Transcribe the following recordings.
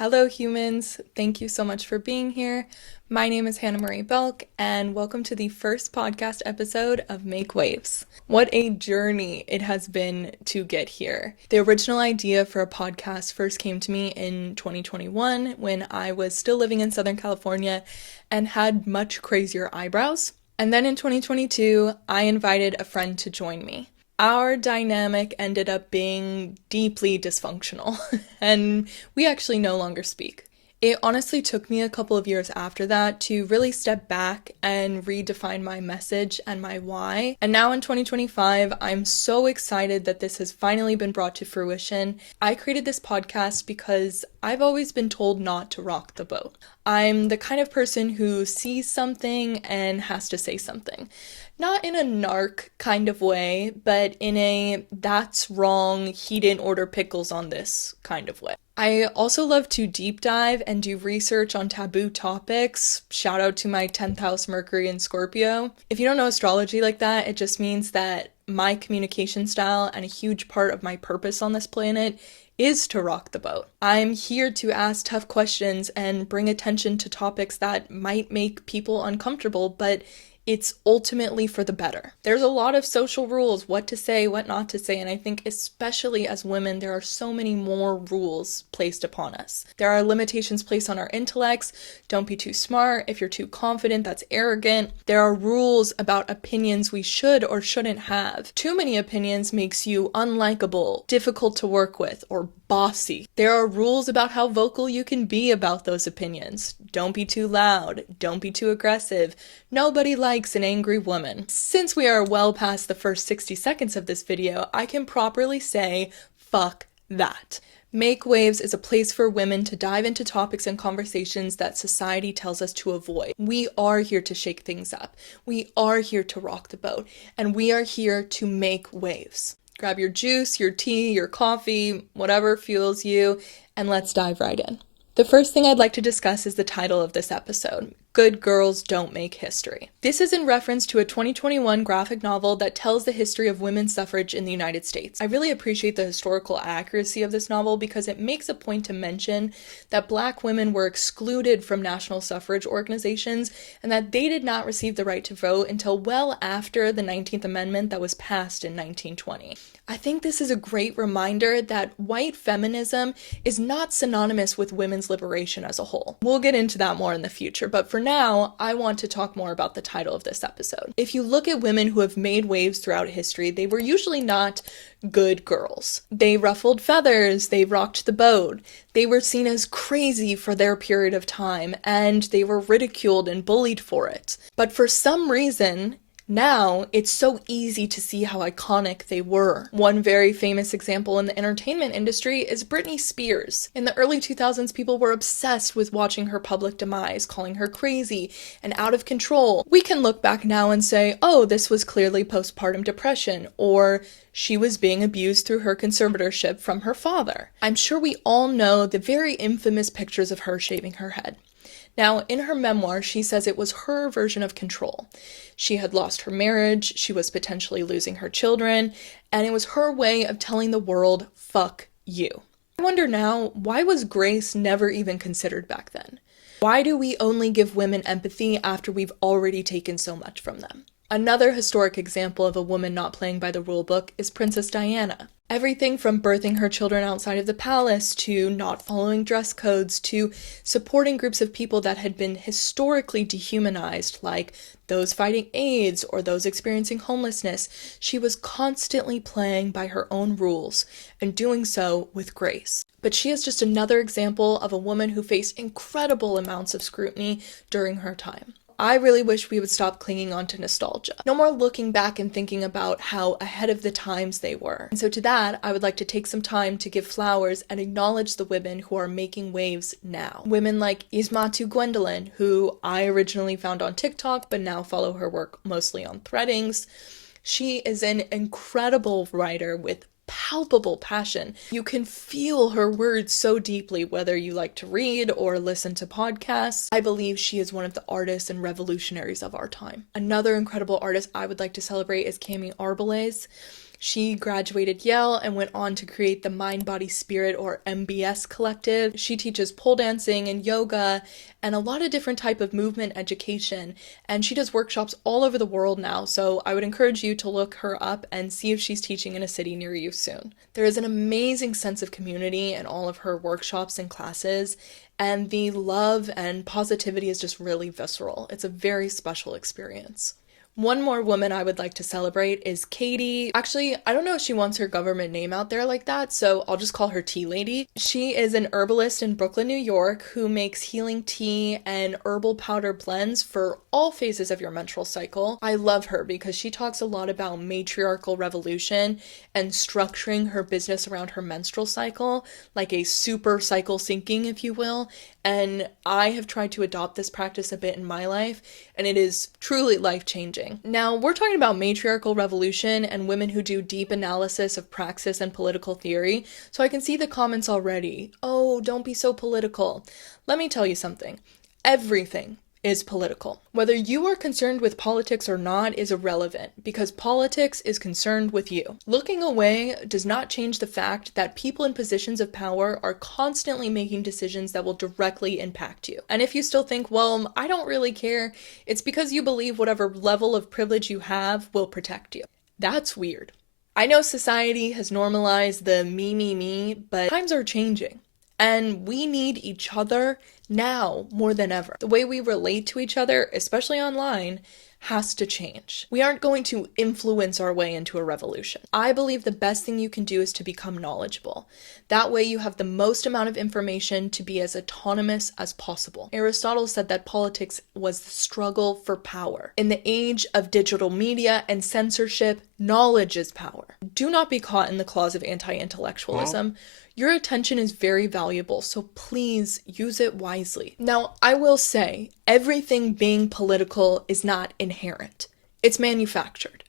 Hello humans, thank you so much for being here. My name is Hannah Marie Belk and welcome to the first podcast episode of Make Waves. What a journey it has been to get here. The original idea for a podcast first came to me in 2021 when I was still living in Southern California and had much crazier eyebrows. And then in 2022, I invited a friend to join me. Our dynamic ended up being deeply dysfunctional, and we actually no longer speak. It honestly took me a couple of years after that to really step back and redefine my message and my why. And now in 2025, I'm so excited that this has finally been brought to fruition. I created this podcast because I've always been told not to rock the boat. I'm the kind of person who sees something and has to say something. Not in a narc kind of way, but in a that's wrong, he didn't order pickles on this kind of way. I also love to deep dive and do research on taboo topics. Shout out to my 10th house Mercury in Scorpio. If you don't know astrology like that, it just means that my communication style and a huge part of my purpose on this planet is to rock the boat. I'm here to ask tough questions and bring attention to topics that might make people uncomfortable, but it's ultimately for the better. There's a lot of social rules, what to say, what not to say, and I think especially as women, there are so many more rules placed upon us. There are limitations placed on our intellects. Don't be too smart. If you're too confident, that's arrogant. There are rules about opinions we should or shouldn't have. Too many opinions makes you unlikable, difficult to work with, or bossy. There are rules about how vocal you can be about those opinions. Don't be too loud. Don't be too aggressive. Nobody likes an angry woman. Since we are well past the first 60 seconds of this video, I can properly say, fuck that. Make Waves is a place for women to dive into topics and conversations that society tells us to avoid. We are here to shake things up. We are here to rock the boat. And we are here to make waves. Grab your juice, your tea, your coffee, whatever fuels you, and let's dive right in. The first thing I'd like to discuss is the title of this episode, Good Girls Don't Make History. This is in reference to a 2021 graphic novel that tells the history of women's suffrage in the United States. I really appreciate the historical accuracy of this novel because it makes a point to mention that Black women were excluded from national suffrage organizations and that they did not receive the right to vote until well after the 19th Amendment that was passed in 1920. I think this is a great reminder that white feminism is not synonymous with women's liberation as a whole. We'll get into that more in the future, but for now, I want to talk more about the title of this episode. If you look at women who have made waves throughout history, they were usually not good girls. They ruffled feathers, they rocked the boat, they were seen as crazy for their period of time, and they were ridiculed and bullied for it. But for some reason, now, it's so easy to see how iconic they were. One very famous example in the entertainment industry is Britney Spears. In the early 2000s, people were obsessed with watching her public demise, calling her crazy and out of control. We can look back now and say, oh, this was clearly postpartum depression, or she was being abused through her conservatorship from her father. I'm sure we all know the very infamous pictures of her shaving her head. Now, in her memoir, she says it was her version of control. She had lost her marriage, she was potentially losing her children, and it was her way of telling the world, fuck you. I wonder now, why was grace never even considered back then? Why do we only give women empathy after we've already taken so much from them? Another historic example of a woman not playing by the rule book is Princess Diana. Everything from birthing her children outside of the palace, to not following dress codes, to supporting groups of people that had been historically dehumanized, like those fighting AIDS or those experiencing homelessness. She was constantly playing by her own rules and doing so with grace. But she is just another example of a woman who faced incredible amounts of scrutiny during her time. I really wish we would stop clinging on to nostalgia. No more looking back and thinking about how ahead of the times they were. And so to that, I would like to take some time to give flowers and acknowledge the women who are making waves now. Women like Ismatu Gwendolyn, who I originally found on TikTok, but now follow her work mostly on Threadings. She is an incredible writer with palpable passion. You can feel her words so deeply, whether you like to read or listen to podcasts. I believe she is one of the artists and revolutionaries of our time. Another incredible artist I would like to celebrate is Cami Arbelaez. She graduated Yale and went on to create the Mind, Body, Spirit, or MBS collective. She teaches pole dancing and yoga and a lot of different type of movement education, and she does workshops all over the world now, so I would encourage you to look her up and see if she's teaching in a city near you soon. There is an amazing sense of community in all of her workshops and classes, and the love and positivity is just really visceral. It's a very special experience. One more woman I would like to celebrate is Katie. Actually, I don't know if she wants her government name out there like that, so I'll just call her Tea Lady. She is an herbalist in Brooklyn, New York, who makes healing tea and herbal powder blends for all phases of your menstrual cycle. I love her because she talks a lot about matriarchal revolution and structuring her business around her menstrual cycle, like a super cycle syncing, if you will. And I have tried to adopt this practice a bit in my life, and it is truly life-changing. Now, we're talking about matriarchal revolution and women who do deep analysis of praxis and political theory, so I can see the comments already. Oh, don't be so political. Let me tell you something. Everything is political. Whether you are concerned with politics or not is irrelevant, because politics is concerned with you. Looking away does not change the fact that people in positions of power are constantly making decisions that will directly impact you. And if you still think, well, I don't really care, it's because you believe whatever level of privilege you have will protect you. That's weird. I know society has normalized the me, but times are changing. And we need each other now more than ever. The way we relate to each other, especially online, has to change. We aren't going to influence our way into a revolution. I believe the best thing you can do is to become knowledgeable. That way you have the most amount of information to be as autonomous as possible. Aristotle said that politics was the struggle for power. In the age of digital media and censorship, knowledge is power. Do not be caught in the claws of anti-intellectualism. Your attention is very valuable, so please use it wisely. Now, I will say, everything being political is not inherent. It's manufactured.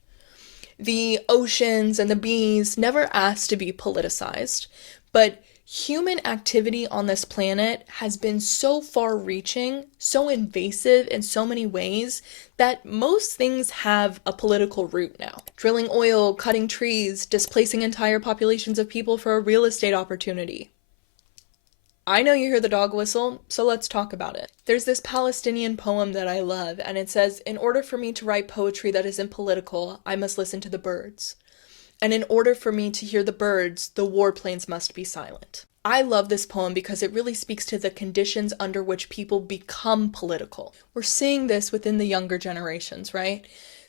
The oceans and the bees never asked to be politicized, but human activity on this planet has been so far-reaching, so invasive in so many ways, that most things have a political root now. Drilling oil, cutting trees, displacing entire populations of people for a real estate opportunity. I know you hear the dog whistle, so let's talk about it. There's this Palestinian poem that I love, and it says, "In order for me to write poetry that isn't political, I must listen to the birds. And in order for me to hear the birds, the warplanes must be silent." I love this poem because it really speaks to the conditions under which people become political. We're seeing this within the younger generations, right?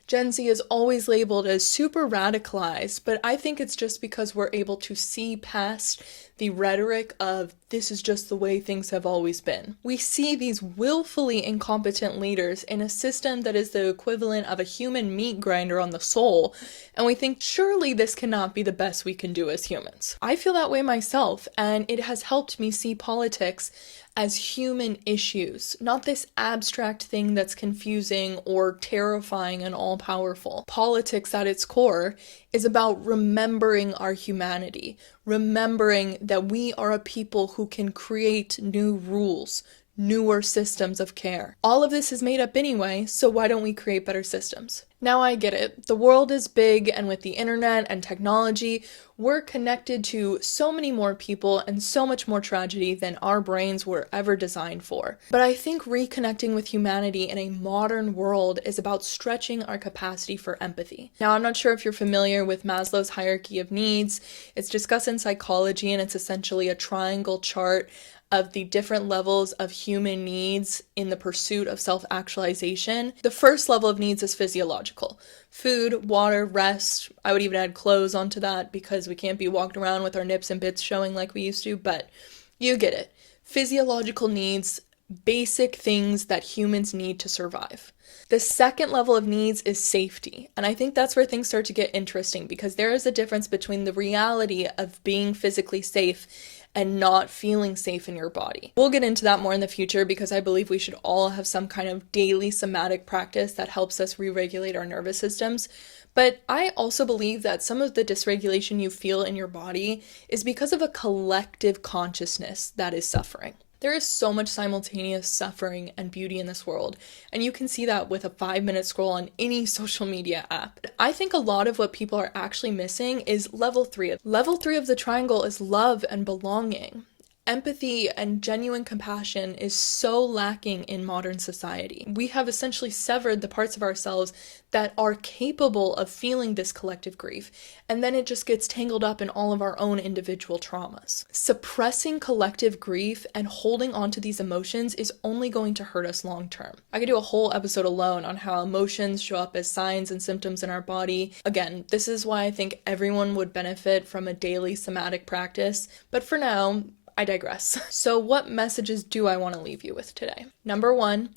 Gen Z is always labeled as super radicalized, but I think it's just because we're able to see past the rhetoric of this is just the way things have always been. We see these willfully incompetent leaders in a system that is the equivalent of a human meat grinder on the soul, and we think surely this cannot be the best we can do as humans. I feel that way myself, and it has helped me see politics as human issues, not this abstract thing that's confusing or terrifying and all-powerful. Politics at its core is about remembering our humanity, remembering that we are a people who can create new rules, newer systems of care. All of this is made up anyway, so why don't we create better systems? Now I get it. The world is big, and with the internet and technology, we're connected to so many more people and so much more tragedy than our brains were ever designed for. But I think reconnecting with humanity in a modern world is about stretching our capacity for empathy. Now, I'm not sure if you're familiar with Maslow's hierarchy of needs. It's discussed in psychology, and it's essentially a triangle chart of the different levels of human needs in the pursuit of self-actualization. The first level of needs is physiological. Food, water, rest. I would even add clothes onto that because we can't be walking around with our nips and bits showing like we used to, but you get it. Physiological needs, basic things that humans need to survive. The second level of needs is safety, and I think that's where things start to get interesting because there is a difference between the reality of being physically safe and not feeling safe in your body. We'll get into that more in the future because I believe we should all have some kind of daily somatic practice that helps us re-regulate our nervous systems. But I also believe that some of the dysregulation you feel in your body is because of a collective consciousness that is suffering. There is so much simultaneous suffering and beauty in this world, and you can see that with a 5-minute scroll on any social media app. I think a lot of what people are actually missing is level 3. Level 3 of the triangle is love and belonging. Empathy and genuine compassion is so lacking in modern society. We have essentially severed the parts of ourselves that are capable of feeling this collective grief, and then it just gets tangled up in all of our own individual traumas. Suppressing collective grief and holding on to these emotions is only going to hurt us long term. I could do a whole episode alone on how emotions show up as signs and symptoms in our body. Again, this is why I think everyone would benefit from a daily somatic practice, but for now, I digress. So what messages do I want to leave you with today? Number 1,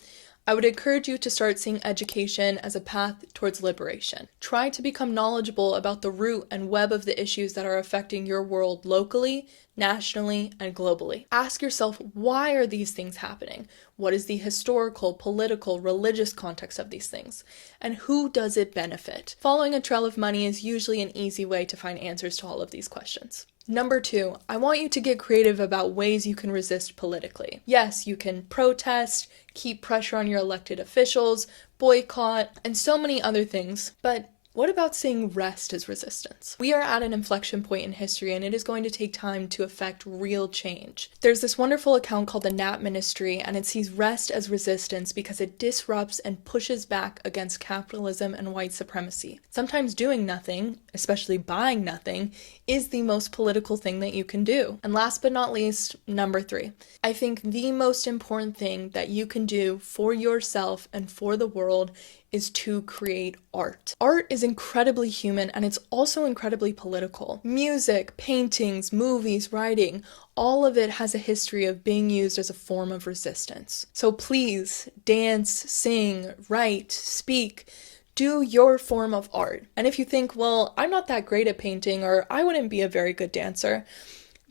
I would encourage you to start seeing education as a path towards liberation. Try to become knowledgeable about the root and web of the issues that are affecting your world locally, nationally, and globally. Ask yourself, why are these things happening? What is the historical, political, religious context of these things? And who does it benefit? Following a trail of money is usually an easy way to find answers to all of these questions. Number 2, I want you to get creative about ways you can resist politically. Yes, you can protest, keep pressure on your elected officials, boycott, and so many other things, but what about seeing rest as resistance? We are at an inflection point in history, and it is going to take time to affect real change. There's this wonderful account called the Nap Ministry, and it sees rest as resistance because it disrupts and pushes back against capitalism and white supremacy. Sometimes doing nothing, especially buying nothing, is the most political thing that you can do. And last but not least, number 3. I think the most important thing that you can do for yourself and for the world is to create art. Art is incredibly human, and it's also incredibly political. Music, paintings, movies, writing, all of it has a history of being used as a form of resistance. So please, dance, sing, write, speak, do your form of art. And if you think, well, I'm not that great at painting, or I wouldn't be a very good dancer,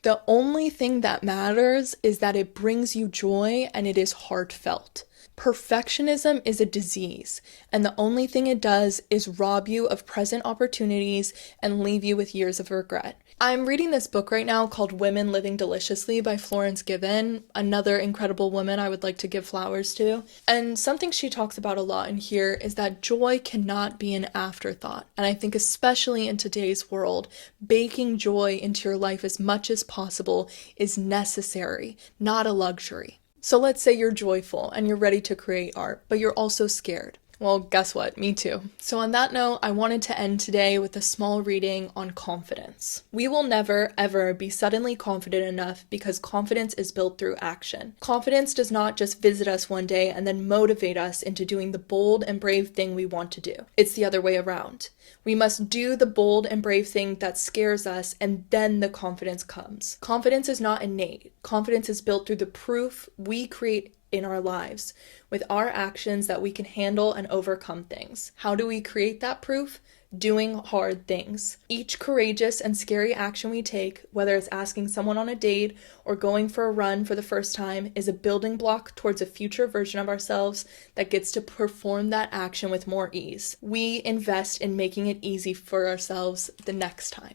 the only thing that matters is that it brings you joy and it is heartfelt. Perfectionism is a disease, and the only thing it does is rob you of present opportunities and leave you with years of regret. I'm reading this book right now called Women Living Deliciously by Florence Given, another incredible woman I would like to give flowers to. And something she talks about a lot in here is that joy cannot be an afterthought. And I think especially in today's world, baking joy into your life as much as possible is necessary, not a luxury. So let's say you're joyful and you're ready to create art, but you're also scared. Well, guess what? Me too. So on that note, I wanted to end today with a small reading on confidence. We will never, ever be suddenly confident enough because confidence is built through action. Confidence does not just visit us one day and then motivate us into doing the bold and brave thing we want to do. It's the other way around. We must do the bold and brave thing that scares us, and then the confidence comes. Confidence is not innate. Confidence is built through the proof we create in our lives, with our actions that we can handle and overcome things. How do we create that proof? Doing hard things. Each courageous and scary action we take, whether it's asking someone on a date or going for a run for the first time, is a building block towards a future version of ourselves that gets to perform that action with more ease. We invest in making it easy for ourselves the next time.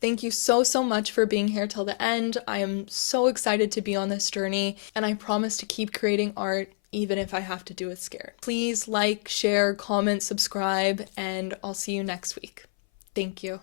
Thank you so much for being here till the end. I am so excited to be on this journey, and I promise to keep creating art even if I have to do it scared. Please like, share, comment, subscribe, and I'll see you next week. Thank you.